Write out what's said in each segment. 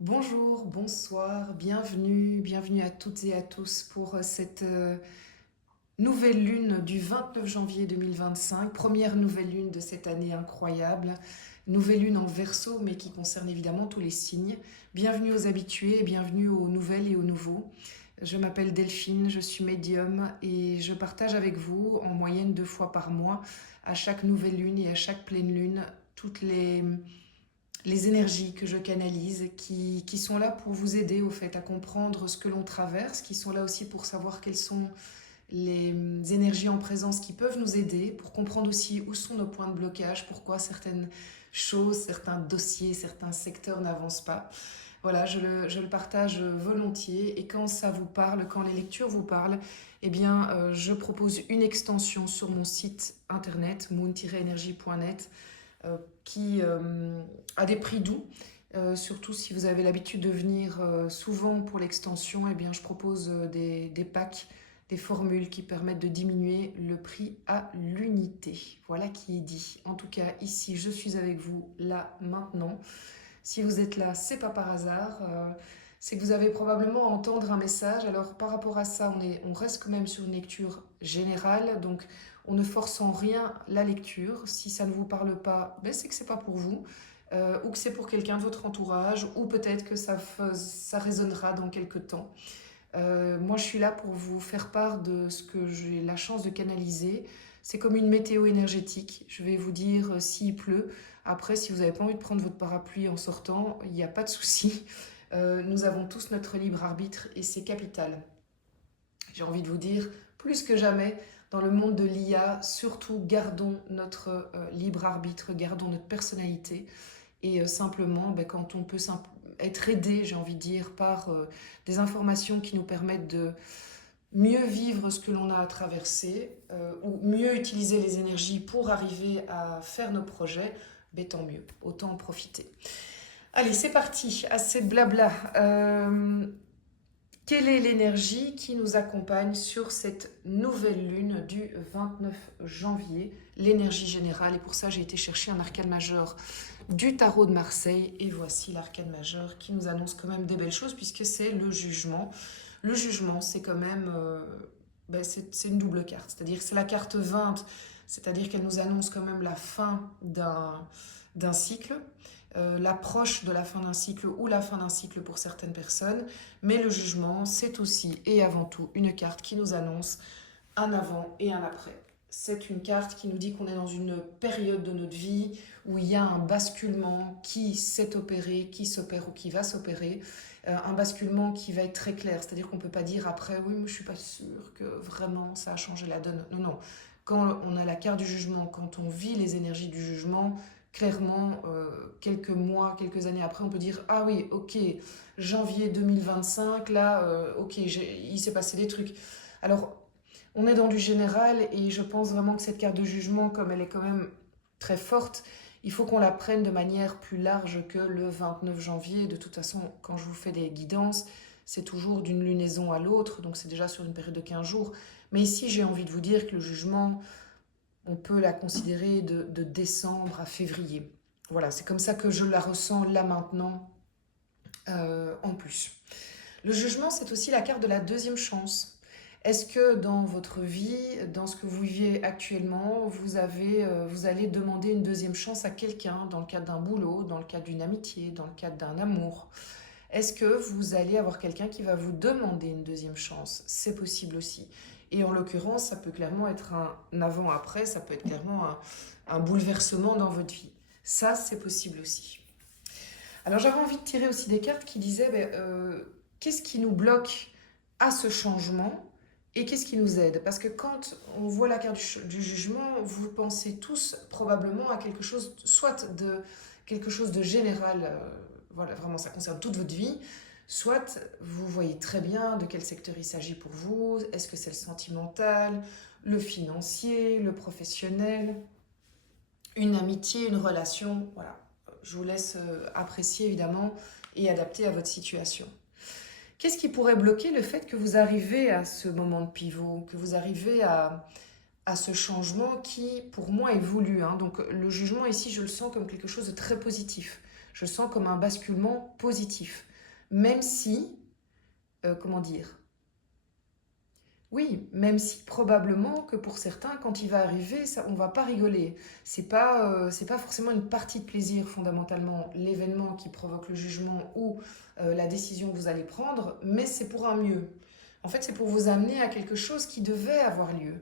Bonjour, bonsoir, bienvenue à toutes et à tous pour cette nouvelle lune du 29 janvier 2025, première nouvelle lune de cette année incroyable, nouvelle lune en Verseau mais qui concerne évidemment tous les signes. Bienvenue aux habitués et bienvenue aux nouvelles et aux nouveaux. Je m'appelle Delphine, je suis médium et je partage avec vous en moyenne 2 fois par mois, à chaque nouvelle lune et à chaque pleine lune, toutes les énergies que je canalise, qui sont là pour vous aider au fait à comprendre ce que l'on traverse, qui sont là aussi pour savoir quelles sont les énergies en présence qui peuvent nous aider, pour comprendre aussi où sont nos points de blocage, pourquoi certaines choses, certains dossiers, certains secteurs n'avancent pas. Voilà, je le partage volontiers et quand ça vous parle, quand les lectures vous parlent, eh bien, je propose une extension sur mon site internet moon-energie.net qui a des prix doux. Surtout si vous avez l'habitude de venir souvent pour l'extension, eh bien, je propose des packs, des formules qui permettent de diminuer le prix à l'unité. Voilà qui est dit. En tout cas, ici, je suis avec vous là, maintenant. Si vous êtes là, c'est pas par hasard. C'est que vous avez probablement à entendre un message. Alors, par rapport à ça, on reste quand même sur une lecture générale. Donc, on ne force en rien la lecture. Si ça ne vous parle pas, ben c'est que c'est pas pour vous. Ou que c'est pour quelqu'un de votre entourage. Ou peut-être que ça résonnera dans quelques temps. Moi, je suis là pour vous faire part de ce que j'ai la chance de canaliser. C'est comme une météo énergétique. Je vais vous dire s'il pleut. Après, si vous n'avez pas envie de prendre votre parapluie en sortant, il n'y a pas de souci. Nous avons tous notre libre arbitre et c'est capital. J'ai envie de vous dire, plus que jamais, dans le monde de l'IA, surtout gardons notre libre arbitre, gardons notre personnalité. Et simplement, ben, quand on peut être aidé, j'ai envie de dire, par des informations qui nous permettent de mieux vivre ce que l'on a à traverser, ou mieux utiliser les énergies pour arriver à faire nos projets, ben, tant mieux, autant en profiter. Allez, c'est parti, assez de blabla. Quelle est l'énergie qui nous accompagne sur cette nouvelle lune du 29 janvier? L'énergie générale, et pour ça j'ai été chercher un arcane majeur du tarot de Marseille, et voici l'arcane majeur qui nous annonce quand même des belles choses puisque c'est le jugement. Le jugement, c'est quand même c'est une double carte, c'est-à-dire que c'est la carte 20, c'est-à-dire qu'elle nous annonce quand même la fin d'un cycle, l'approche de la fin d'un cycle ou la fin d'un cycle pour certaines personnes, mais le jugement, c'est aussi et avant tout une carte qui nous annonce un avant et un après. C'est une carte qui nous dit qu'on est dans une période de notre vie où il y a un basculement qui s'est opéré, qui s'opère ou qui va s'opérer. Un basculement qui va être très clair, c'est-à-dire qu'on ne peut pas dire après, oui, mais je ne suis pas sûre que vraiment ça a changé la donne. Non, non. Quand on a la carte du jugement, quand on vit les énergies du jugement, clairement, quelques mois, quelques années après, on peut dire, ah oui, ok, janvier 2025, là, ok, il s'est passé des trucs. Alors, on est dans du général et je pense vraiment que cette carte de jugement, comme elle est quand même très forte, il faut qu'on la prenne de manière plus large que le 29 janvier. De toute façon, quand je vous fais des guidances, c'est toujours d'une lunaison à l'autre, donc c'est déjà sur une période de 15 jours. Mais ici, j'ai envie de vous dire que le jugement, on peut la considérer de décembre à février. Voilà, c'est comme ça que je la ressens là maintenant en plus. Le jugement, c'est aussi la carte de la deuxième chance. Est-ce que dans votre vie, dans ce que vous vivez actuellement, vous allez demander une deuxième chance à quelqu'un dans le cadre d'un boulot, dans le cadre d'une amitié, dans le cadre d'un amour? Est-ce que vous allez avoir quelqu'un qui va vous demander une deuxième chance? C'est possible aussi. Et en l'occurrence, ça peut clairement être un avant-après, ça peut être clairement un bouleversement dans votre vie. Ça, c'est possible aussi. Alors j'avais envie de tirer aussi des cartes qui disaient qu'est-ce qui nous bloque à ce changement et qu'est-ce qui nous aide? Parce que quand on voit la carte du jugement, vous pensez tous probablement à quelque chose, soit de quelque chose de général, voilà, vraiment ça concerne toute votre vie, soit vous voyez très bien de quel secteur il s'agit pour vous, est-ce que c'est le sentimental, le financier, le professionnel, une amitié, une relation, voilà. Je vous laisse apprécier évidemment et adapter à votre situation. Qu'est-ce qui pourrait bloquer le fait que vous arrivez à ce moment de pivot, que vous arrivez à à ce changement qui, pour moi, est voulu, hein. Donc le jugement ici, je le sens comme quelque chose de très positif. Je le sens comme un basculement positif. Même si, comment dire, oui, même si probablement que pour certains, quand il va arriver, ça, on va pas rigoler. C'est pas forcément une partie de plaisir fondamentalement, l'événement qui provoque le jugement ou la décision que vous allez prendre, mais c'est pour un mieux. En fait, c'est pour vous amener à quelque chose qui devait avoir lieu.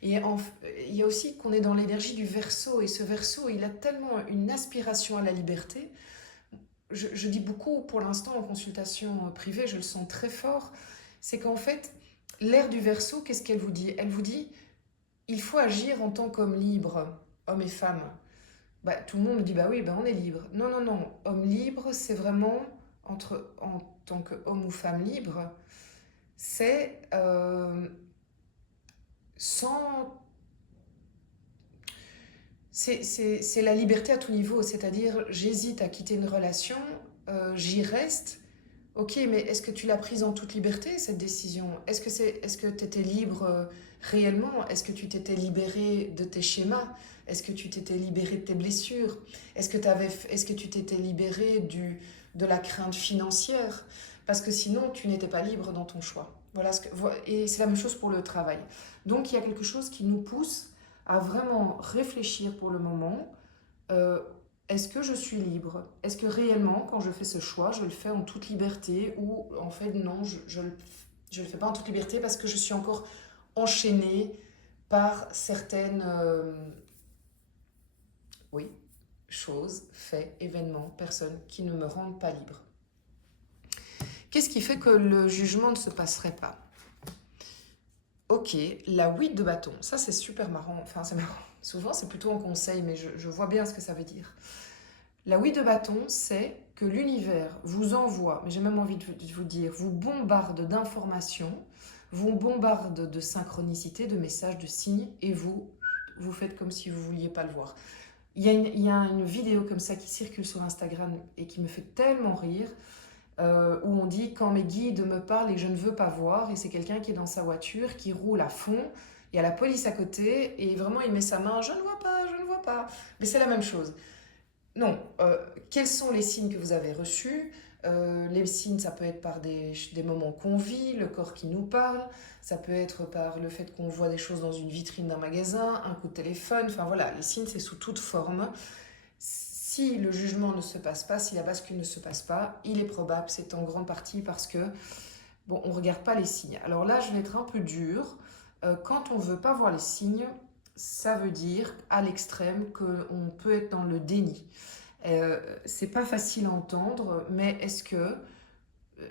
Il y a aussi qu'on est dans l'énergie du Verseau, et ce Verseau, il a tellement une aspiration à la liberté. Je dis beaucoup pour l'instant en consultation privée, je le sens très fort, c'est qu'en fait, l'ère du Verseau, qu'est-ce qu'elle vous dit? Elle vous dit, il faut agir en tant qu'homme libre, homme et femme. Bah, tout le monde me dit, bah oui, bah on est libre. Non, non, non, homme libre, c'est vraiment, en tant qu'homme ou femme libre, c'est sans... C'est la liberté à tout niveau, c'est-à-dire j'hésite à quitter une relation, j'y reste. Ok, mais est-ce que tu l'as prise en toute liberté, cette décision? Est-ce que tu étais libre réellement? Est-ce que tu t'étais libéré de tes schémas? Est-ce que tu t'étais libéré de tes blessures? Est-ce que tu t'étais libéré de la crainte financière? Parce que sinon, tu n'étais pas libre dans ton choix. Et c'est la même chose pour le travail. Donc, il y a quelque chose qui nous pousse à vraiment réfléchir pour le moment. euh, Est-ce que je suis libre? Est-ce que réellement, quand je fais ce choix, je le fais en toute liberté ou en fait non, je le fais pas en toute liberté parce que je suis encore enchaînée par certaines oui, choses, faits, événements, personnes qui ne me rendent pas libre. Qu'est-ce qui fait que le jugement ne se passerait pas? Ok, la 8 de bâton, ça c'est super marrant, enfin c'est marrant. Souvent c'est plutôt en conseil, mais je vois bien ce que ça veut dire. La 8 de bâton, c'est que l'univers vous envoie, mais j'ai même envie de vous dire, vous bombarde d'informations, vous bombarde de synchronicité, de messages, de signes, et vous faites comme si vous ne vouliez pas le voir. Il y a une vidéo comme ça qui circule sur Instagram et qui me fait tellement rire, où on dit quand mes guides me parlent et que je ne veux pas voir, et c'est quelqu'un qui est dans sa voiture, qui roule à fond, il y a la police à côté, et vraiment il met sa main, je ne vois pas, je ne vois pas. Mais c'est la même chose. Non, quels sont les signes que vous avez reçus? Les signes, ça peut être par des moments qu'on vit, le corps qui nous parle, ça peut être par le fait qu'on voit des choses dans une vitrine d'un magasin, un coup de téléphone, enfin voilà, les signes, c'est sous toute forme. Si le jugement ne se passe pas, si la bascule ne se passe pas, il est probable, c'est en grande partie parce que, bon, on ne regarde pas les signes. Alors là, je vais être un peu dure. Quand on ne veut pas voir les signes, ça veut dire, à l'extrême, qu'on peut être dans le déni. C'est pas facile à entendre, mais est-ce que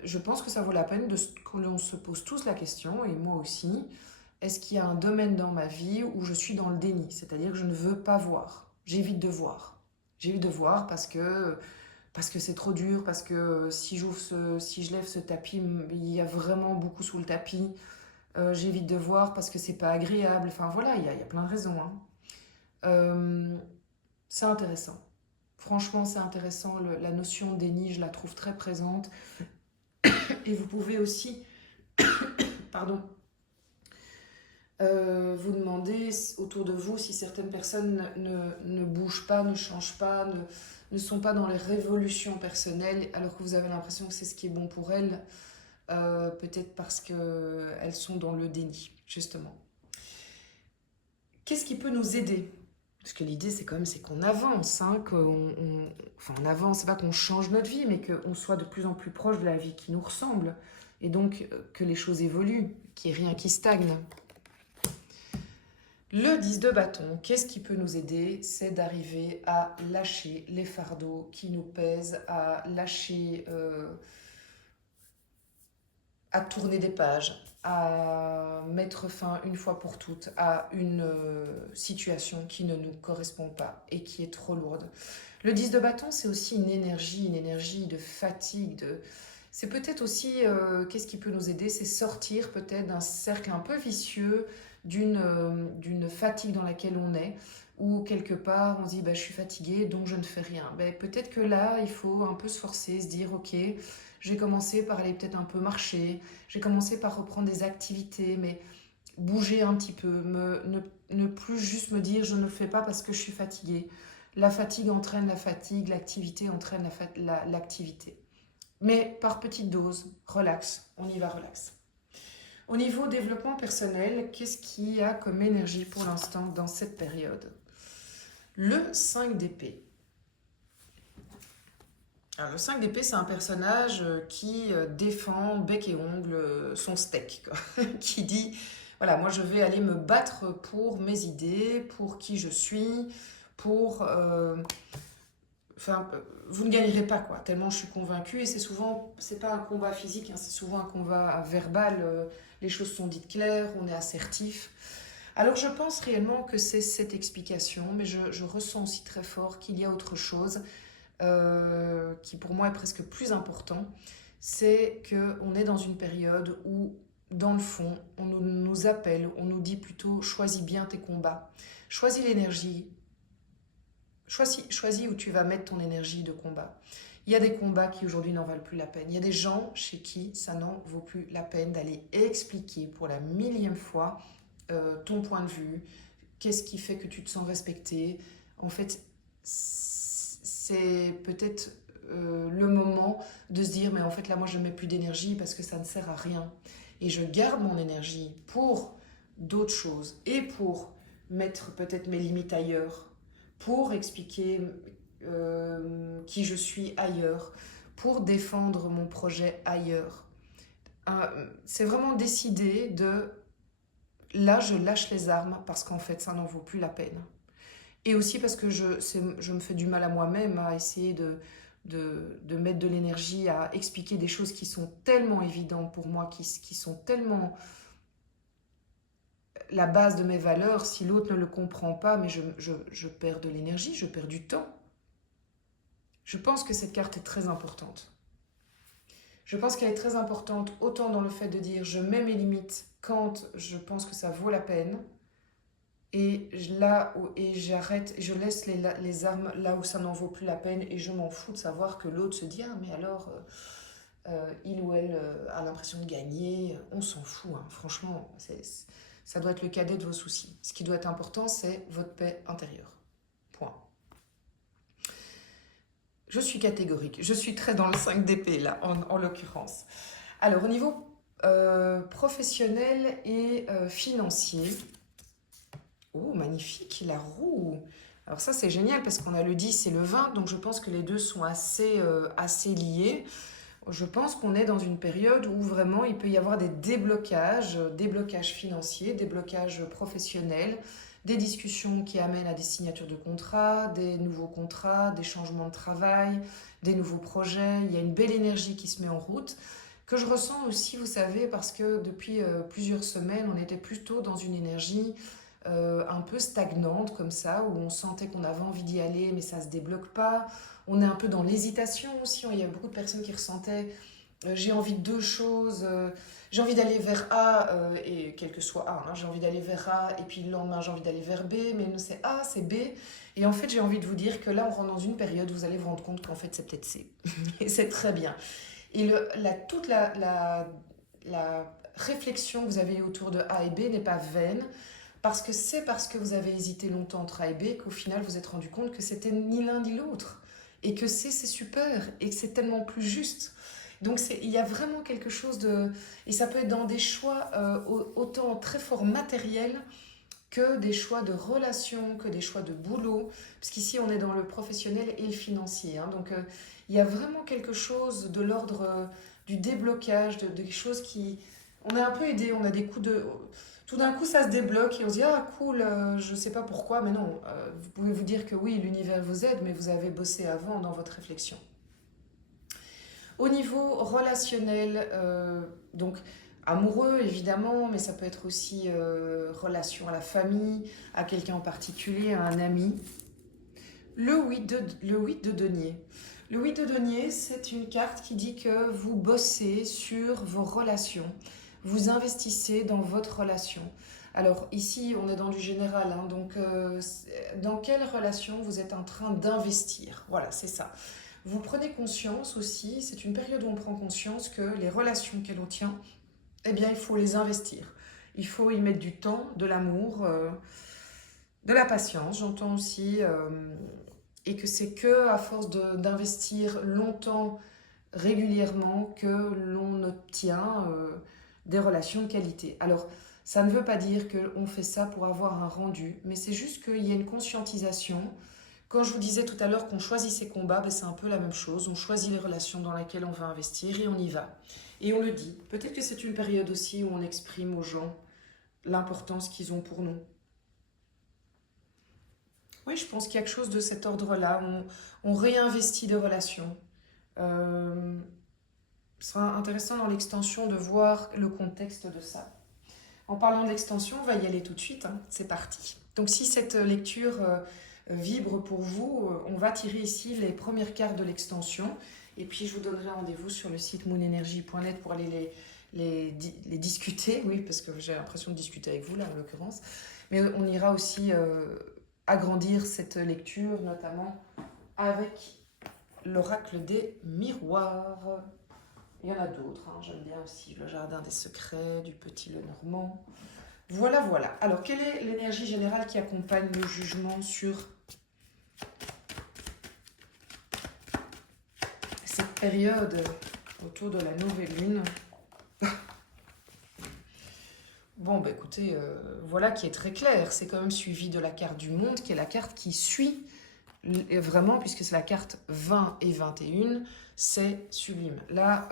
je pense que ça vaut la peine que l'on se pose tous la question, et moi aussi, est-ce qu'il y a un domaine dans ma vie où je suis dans le déni? C'est-à-dire que je ne veux pas voir, j'évite de voir. J'évite de voir parce que c'est trop dur, parce que si je lève ce tapis, il y a vraiment beaucoup sous le tapis. J'évite de voir parce que c'est pas agréable. Enfin voilà, il y a plein de raisons, hein. Euh, c'est intéressant. Franchement, c'est intéressant. La notion de déni, je la trouve très présente. Et vous pouvez aussi, pardon, vous demander autour de vous si certaines personnes ne bougent pas, ne changent pas, ne sont pas dans les révolutions personnelles, alors que vous avez l'impression que c'est ce qui est bon pour elles, peut-être parce qu'elles sont dans le déni, justement. Qu'est-ce qui peut nous aider? Parce que l'idée, c'est quand même c'est qu'on avance, hein, enfin on avance, c'est pas qu'on change notre vie, mais qu'on soit de plus en plus proche de la vie qui nous ressemble. Et donc que les choses évoluent, qu'il n'y ait rien qui stagne. Le 10 de bâton, qu'est-ce qui peut nous aider? C'est d'arriver à lâcher les fardeaux qui nous pèsent, à lâcher, à tourner des pages, à mettre fin une fois pour toutes à une situation qui ne nous correspond pas et qui est trop lourde. Le 10 de bâton, c'est aussi une énergie de fatigue. C'est peut-être aussi, qu'est-ce qui peut nous aider? C'est sortir peut-être d'un cercle un peu vicieux, d'une fatigue dans laquelle on est, où quelque part on se dit bah, je suis fatiguée donc je ne fais rien. Ben, peut-être que là, il faut un peu se forcer, se dire ok, j'ai commencé par aller peut-être un peu marcher, j'ai commencé par reprendre des activités, mais bouger un petit peu, ne plus juste me dire je ne le fais pas parce que je suis fatiguée. La fatigue entraîne la fatigue, l'activité entraîne l'activité. Mais par petites doses, relax, on y va relax. Au niveau développement personnel, qu'est-ce qu'il y a comme énergie pour l'instant dans cette période? Le 5 d'épée. Alors, le 5 d'épée, c'est un personnage qui défend bec et ongle son steak, quoi. Qui dit, voilà, moi je vais aller me battre pour mes idées, pour qui je suis, pour... Enfin, vous ne gagnerez pas, quoi, tellement je suis convaincue. Et c'est souvent, c'est pas un combat physique, hein, c'est souvent un combat verbal. Les choses sont dites claires, on est assertif. Alors je pense réellement que c'est cette explication, mais je ressens aussi très fort qu'il y a autre chose qui pour moi est presque plus important. C'est qu'on est dans une période où, dans le fond, on nous appelle, on nous dit plutôt choisis bien tes combats, choisis l'énergie. Choisis où tu vas mettre ton énergie de combat. Il y a des combats qui aujourd'hui n'en valent plus la peine. Il y a des gens chez qui ça n'en vaut plus la peine d'aller expliquer pour la millième fois ton point de vue, qu'est-ce qui fait que tu te sens respecté. En fait, c'est peut-être le moment de se dire mais en fait là moi je ne mets plus d'énergie parce que ça ne sert à rien. Et je garde mon énergie pour d'autres choses et pour mettre peut-être mes limites ailleurs, pour expliquer qui je suis ailleurs, pour défendre mon projet ailleurs. C'est vraiment décider de là je lâche les armes parce qu'en fait ça n'en vaut plus la peine. Et aussi parce que je me fais du mal à moi-même à essayer de mettre de l'énergie à expliquer des choses qui sont tellement évidentes pour moi, qui sont tellement la base de mes valeurs. Si l'autre ne le comprend pas, mais je perds de l'énergie, je perds du temps. Je pense que cette carte est très importante. Je pense qu'elle est très importante autant dans le fait de dire je mets mes limites quand je pense que ça vaut la peine, et j'arrête, je laisse les armes là où ça n'en vaut plus la peine, et je m'en fous de savoir que l'autre se dit ah mais alors il ou elle a l'impression de gagner. On s'en fout, hein. Franchement, ça doit être le cadet de vos soucis. Ce qui doit être important, c'est votre paix intérieure. Point. Je suis catégorique. Je suis très dans le 5 d'épée, là, en l'occurrence. Alors, au niveau professionnel et financier... Oh, magnifique, la roue. Alors ça, c'est génial parce qu'on a le 10 et le 20, donc je pense que les deux sont assez liés. Je pense qu'on est dans une période où vraiment il peut y avoir des déblocages financiers, des blocages professionnels, des discussions qui amènent à des signatures de contrats, des nouveaux contrats, des changements de travail, des nouveaux projets. Il y a une belle énergie qui se met en route, que je ressens aussi, vous savez, parce que depuis plusieurs semaines, on était plutôt dans une énergie un peu stagnante comme ça, où on sentait qu'on avait envie d'y aller, mais ça ne se débloque pas. On est un peu dans l'hésitation aussi. Il y a beaucoup de personnes qui ressentaient j'ai envie de deux choses. J'ai envie d'aller vers A, et quel que soit A, hein, j'ai envie d'aller vers A, et puis le lendemain j'ai envie d'aller vers B, mais non, c'est A, c'est B. Et en fait, j'ai envie de vous dire que là, on rentre dans une période où vous allez vous rendre compte qu'en fait, c'est peut-être C. Et c'est très bien. Et toute la réflexion que vous avez autour de A et B n'est pas vaine, parce que c'est parce que vous avez hésité longtemps entre A et B qu'au final, vous êtes rendu compte que c'était ni l'un ni l'autre. Et que c'est super, et que c'est tellement plus juste. Donc il y a vraiment quelque chose de... Et ça peut être dans des choix autant très fort matériels que des choix de relations, que des choix de boulot. Parce qu'ici, on est dans le professionnel et le financier. Hein. Donc il y a vraiment quelque chose de l'ordre du déblocage, des choses qui... On est un peu aidé, on a des coups de... Tout d'un coup, ça se débloque et on se dit « Ah, cool, je ne sais pas pourquoi. » Mais non, vous pouvez vous dire que oui, l'univers vous aide, mais vous avez bossé avant dans votre réflexion. Au niveau relationnel, donc amoureux évidemment, mais ça peut être aussi relation à la famille, à quelqu'un en particulier, à un ami. Le 8 de denier. Le 8 de denier, c'est une carte qui dit que vous bossez sur vos relations. Vous investissez dans votre relation. Alors ici, on est dans du général, hein, donc dans quelle relation vous êtes en train d'investir? Voilà, c'est ça. Vous prenez conscience aussi, c'est une période où on prend conscience que les relations que l'on tient, eh bien, il faut les investir. Il faut y mettre du temps, de l'amour, de la patience, j'entends aussi, et que c'est que à force d'investir longtemps, régulièrement, que l'on obtient des relations de qualité. Alors, ça ne veut pas dire qu'on fait ça pour avoir un rendu, mais c'est juste qu'il y a une conscientisation. Quand je vous disais tout à l'heure qu'on choisit ses combats, ben c'est un peu la même chose. On choisit les relations dans lesquelles on veut investir et on y va. Et on le dit. Peut-être que c'est une période aussi où on exprime aux gens l'importance qu'ils ont pour nous. Oui, je pense qu'il y a quelque chose de cet ordre-là. On réinvestit des relations. Euh, Ce sera intéressant dans l'extension de voir le contexte de ça. En parlant de l'extension, on va y aller tout de suite. Hein. C'est parti. Donc si cette lecture vibre pour vous, on va tirer ici les premières cartes de l'extension. Et puis je vous donnerai rendez-vous sur le site moonenergy.net pour aller les discuter. Oui, parce que j'ai l'impression de discuter avec vous là en l'occurrence. Mais on ira aussi agrandir cette lecture, notamment avec l'oracle des miroirs. Il y en a d'autres, hein. J'aime bien aussi le jardin des secrets, du petit Lenormand. Voilà, voilà. Alors, quelle est l'énergie générale qui accompagne le jugement sur cette période autour de la nouvelle lune? Bon, bah écoutez, voilà qui est très clair. C'est quand même suivi de la carte du monde, qui est la carte qui suit vraiment, puisque c'est la carte 20 et 21, c'est sublime. Là,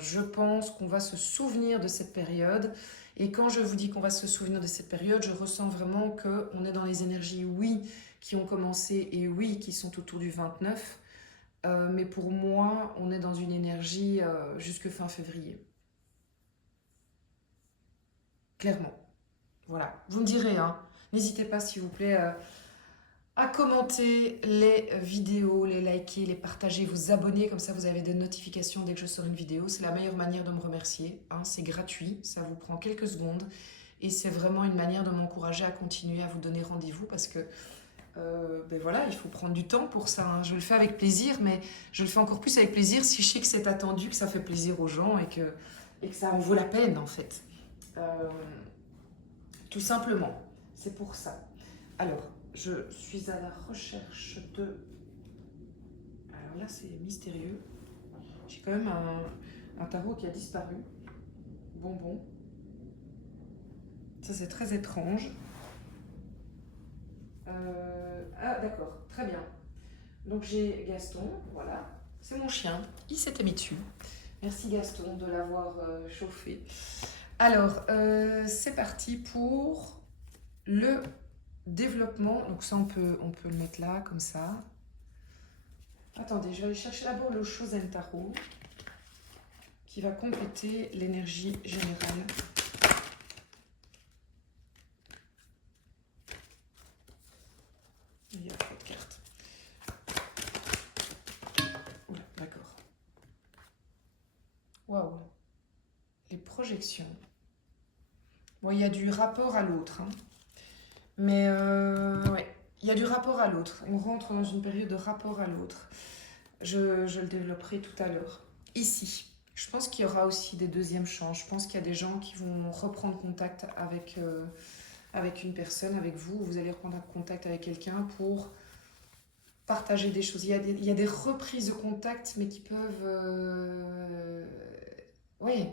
je pense qu'on va se souvenir de cette période. Et quand je vous dis qu'on va se souvenir de cette période, je ressens vraiment qu'on est dans les énergies, oui, qui ont commencé et oui, qui sont autour du 29. Mais pour moi, on est dans une énergie jusque fin février. Clairement. Voilà. Vous me direz, hein. N'hésitez pas, s'il vous plaît, à commenter les vidéos, les liker, les partager, vous abonner, comme ça vous avez des notifications dès que je sors une vidéo. C'est la meilleure manière de me remercier, hein. C'est gratuit, ça vous prend quelques secondes et c'est vraiment une manière de m'encourager à continuer à vous donner rendez-vous parce que ben voilà, il faut prendre du temps pour ça, hein. Je le fais avec plaisir, mais je le fais encore plus avec plaisir si je sais que c'est attendu, que ça fait plaisir aux gens et que ça en vaut la peine en fait. Euh, Tout simplement, c'est pour ça. Alors, je suis à la recherche de... Alors là, c'est mystérieux. J'ai quand même un tarot qui a disparu. Bonbon. Ça, c'est très étrange. Ah, d'accord. Très bien. Donc, j'ai Gaston. Voilà. C'est mon chien. Il s'était mis dessus. Merci Gaston de l'avoir chauffé. Alors, c'est parti pour le développement. Donc ça, on peut le mettre là, comme ça. Attendez, je vais aller chercher d'abord le Shozen Tarot qui va compléter l'énergie générale. Il y a pas de carte. Oula, d'accord. Waouh. Les projections. Bon, il y a du rapport à l'autre. Hein. Mais ouais, il y a du rapport à l'autre. On rentre dans une période de rapport à l'autre. Je le développerai tout à l'heure. Ici, je pense qu'il y aura aussi des deuxièmes chances. Je pense qu'il y a des gens qui vont reprendre contact avec une personne, avec vous. Vous allez reprendre contact avec quelqu'un pour partager des choses. Il y a des reprises de contact, mais qui peuvent... Oui,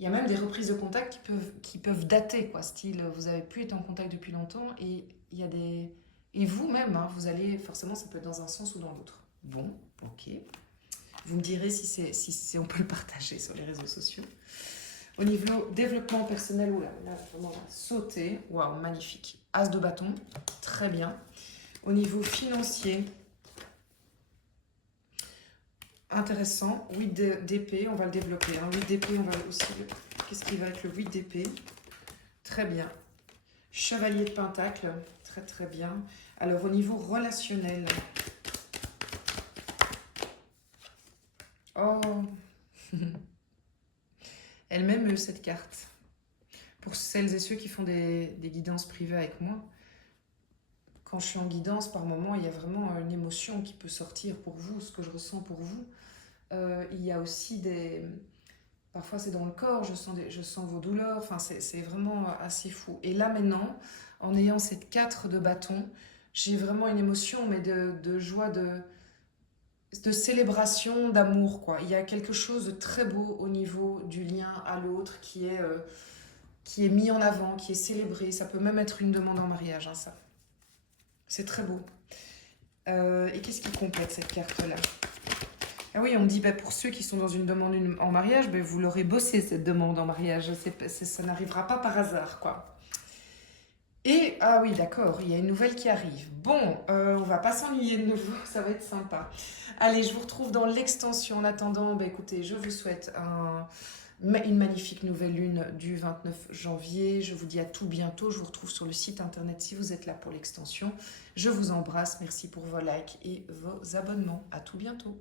il y a même des reprises de contact qui peuvent dater, quoi. Style, vous avez plus été en contact depuis longtemps et il y a des... Et vous-même, hein, vous allez... Forcément, ça peut être dans un sens ou dans l'autre. Bon, ok. Vous me direz si on peut le partager sur les réseaux sociaux. Au niveau développement personnel, oula, là, vraiment, on va sauter. Waouh, magnifique. As de bâton, très bien. Au niveau financier, intéressant. 8 d'épée, on va le développer. Hein. 8 d'épée, on va aussi... Qu'est-ce qui va être le 8 d'épée? Très bien. Chevalier de pentacle, très très bien. Alors, au niveau relationnel... Oh, elle m'aime cette carte. Pour celles et ceux qui font des guidances privées avec moi, quand je suis en guidance, par moment, il y a vraiment une émotion qui peut sortir pour vous, ce que je ressens pour vous. Il y a aussi Parfois, c'est dans le corps, je sens vos douleurs. Enfin, c'est vraiment assez fou. Et là, maintenant, en ayant cette 4 de bâton, j'ai vraiment une émotion, mais de joie, de célébration, d'amour, quoi. Il y a quelque chose de très beau au niveau du lien à l'autre qui est mis en avant, qui est célébré. Ça peut même être une demande en mariage, hein, ça. C'est très beau. Et qu'est-ce qui complète cette carte-là? Ah oui, on me dit, bah, pour ceux qui sont dans une demande en mariage, bah, vous l'aurez bossé, cette demande en mariage. Ça n'arrivera pas par hasard, quoi. Et, ah oui, d'accord, il y a une nouvelle qui arrive. Bon, on va pas s'ennuyer de nouveau, ça va être sympa. Allez, je vous retrouve dans l'extension. En attendant, bah, écoutez, je vous souhaite une magnifique nouvelle lune du 29 janvier. Je vous dis à tout bientôt. Je vous retrouve sur le site internet si vous êtes là pour l'extension. Je vous embrasse. Merci pour vos likes et vos abonnements. À tout bientôt.